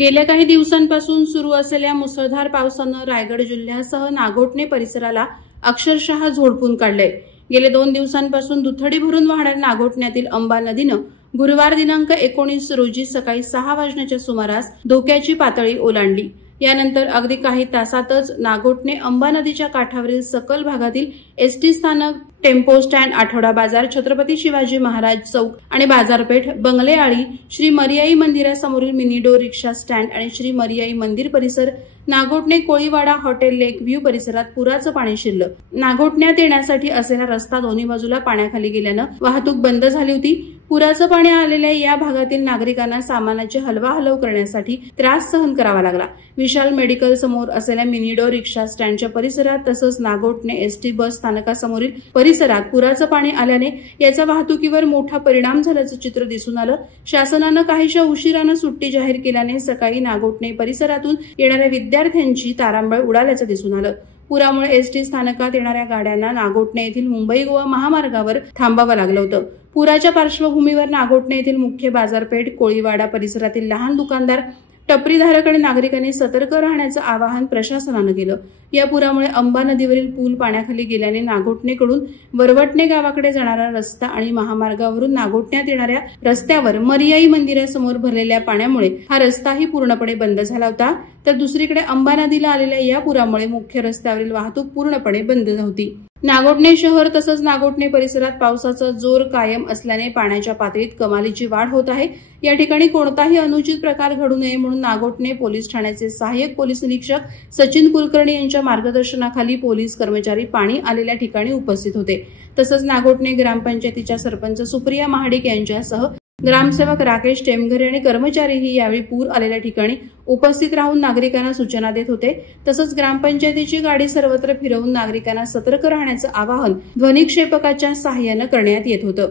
गेल्या काही दिवसांपासून सुरू असलेल्या मुसळधार पावसानं रायगड जिल्ह्यासह नागोठणे परिसराला अक्षरशः झोडपून काढले। गेले 2 दिवसांपासून दुथडी भरून वाहणाऱ्या नागोठण्यातील अंबा नदीनं गुरुवार दिनांक 19 रोजी सकाळी 6 वाजण्याच्या सुमारास धोक्याची पातळी ओलांडली। यानंतर अगदी काही तासातच नागोठणे अंबा नदीच्या काठावरील सखल भागातील एसटी स्थानक, टेम्पो स्टँड, आठवडा बाजार, छत्रपती शिवाजी महाराज चौक आणि बाजारपेठ, बंगलेआळी, श्री मरियाई मंदिरासमोरील मिनीडोर रिक्षा स्टँड आणि श्री मरियाई मंदिर परिसर, नागोठणे कोळीवाडा हॉटेल लेक व्ह्यू परिसरात पुराचं पाणी शिरलं। नागोठण्यात येण्यासाठी असलेला रस्ता दोन्ही बाजूला पाण्याखाली गेल्यानं वाहतूक बंद झाली होती। पुराचं पाणी आलेल्या या भागातील नागरिकांना सामानाची हलवाहलव करण्यासाठी त्रास सहन करावा लागला। विशाल मेडिकल समोर असलेल्या मिनीडोर रिक्षा स्टँडच्या परिसरात तसंच नागोठणे एसटी बस स्थानकासमोरील परिसरात पुराचं पाणी आल्याने याचा वाहतुकीवर मोठा परिणाम झाल्याचं चित्र दिसून आलं। शासनानं काहीशा उशिरानं सुट्टी जाहीर केल्याने सकाळी नागोठणे परिसरातून येणाऱ्या विद्यार्थ्यांची तारांबळ उडाल्याचं दिसून आलं। पुरामुळे एसटी स्थानकात येणाऱ्या गाड्यांना नागोठणे येथील मुंबई गोवा महामार्गावर थांबावं लागलं होतं। पुराच्या पार्श्वभूमीवर नागोठणे येथील मुख्य बाजारपेठ, कोळीवाडा परिसरातील लहान दुकानदार, टपरीधारक आणि नागरिकांनी सतर्क राहण्याचं आवाहन प्रशासनानं केलं। या पुरामुळे अंबा नदीवरील पूल पाण्याखाली गेल्याने नागोठणेकडून वरवटणे गावाकडे जाणारा रस्ता आणि महामार्गावरून नागोठण्यात येणाऱ्या रस्त्यावर मरियाई मंदिरासमोर भरलेल्या पाण्यामुळे हा रस्ताही पूर्णपणे बंद झाला होता। तर दुसरीकडे अंबा नदीला आलेल्या या पुरामुळे मुख्य रस्त्यावरील वाहतूक पूर्णपणे बंद होती। नागोठणे शहर तसंच नागोठणे परिसरात पावसाचा जोर कायम असल्याने पाण्याच्या पातळीत कमालीची वाढ होत आहे। या ठिकाणी कोणताही अनुचित प्रकार घडू नये म्हणून नागोठणे पोलीस ठाण्याचे सहाय्यक पोलीस निरीक्षक सचिन कुलकर्णी यांच्या मार्गदर्शनाखाली पोलीस कर्मचारी पाणी आलेल्या ठिकाणी उपस्थित होते। तसंच नागोठणे ग्रामपंचायतीच्या सरपंच सुप्रिया महाडिक यांच्यासह ग्रामसेवक राकेश टेमघरे आणि कर्मचारीही यावेळी पूर आलेल्या ठिकाणी उपस्थित राहून नागरिकांना सूचना देत होते। तसंच ग्रामपंचायतीची गाडी सर्वत्र फिरवून नागरिकांना सतर्क राहण्याचं आवाहन ध्वनिक्षेपकाच्या सहाय्यानं करण्यात येत होतं।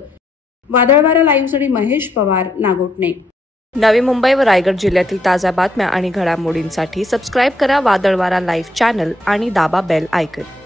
वादळवारा लाईव्हसाठी महेश पवार, नागोठणे। नवी मुंबई व रायगड जिल्ह्यातील ताज्या बातम्या आणि घडामोडींसाठी सबस्क्राईब करा वादळवारा लाईव्ह चॅनल आणि दाबा बेल आयकॉन।